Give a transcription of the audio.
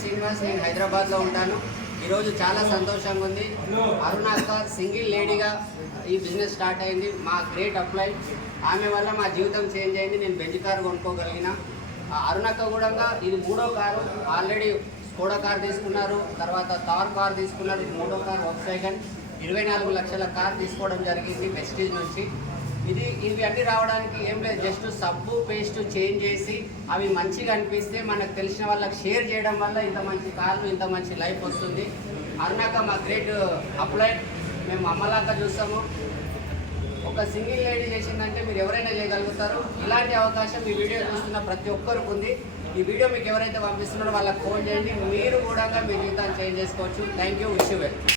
శ్రీనివాస్, నేను హైదరాబాద్లో ఉంటాను. ఈరోజు చాలా సంతోషంగా ఉంది. అరుణ అక్క సింగిల్ లేడీగా ఈ బిజినెస్ స్టార్ట్ అయింది. మా గ్రేట్ అప్లై. ఆమె వల్ల మా జీవితం చేంజ్ అయింది. నేను బెంజ్ కారు కొనుక్కోగలిగిన. అరుణ అక్క కూడా ఇది 3వ కారు. ఆల్రెడీ స్కోడా కార్ తీసుకున్నారు, తర్వాత థార్ కార్ తీసుకున్నారు. ఇది 3వ కార్. వోక్స్‌వ్యాగన్ 24 లక్షల కార్ తీసుకోవడం జరిగింది వెస్టీజ్ నుంచి. ఇవి అన్నీ రావడానికి ఏం లేదు, జస్ట్ సబ్బు పేస్ట్ చేంజ్ చేసి అవి మంచిగా అనిపిస్తే మనకు తెలిసిన వాళ్ళకి షేర్ చేయడం వల్ల ఇంత మంచి కార్లు, ఇంత మంచి లైఫ్ వస్తుంది. అరుణాక మా గ్రేట్ అప్లై. మేము అమ్మలాగా చూస్తాము. ఒక సింగిల్ లేడీ చేసిందంటే మీరు ఎవరైనా చేయగలుగుతారు. ఇలాంటి అవకాశం ఈ వీడియో చూస్తున్న ప్రతి ఒక్కరికి ఉంది. ఈ వీడియో మీకు ఎవరైతే పంపిస్తున్నారో వాళ్ళకి ఫోన్ చేయండి. మీరు కూడా మీ జీవితాన్ని చేంజ్ చేసుకోవచ్చు. Thank you. Wish you well.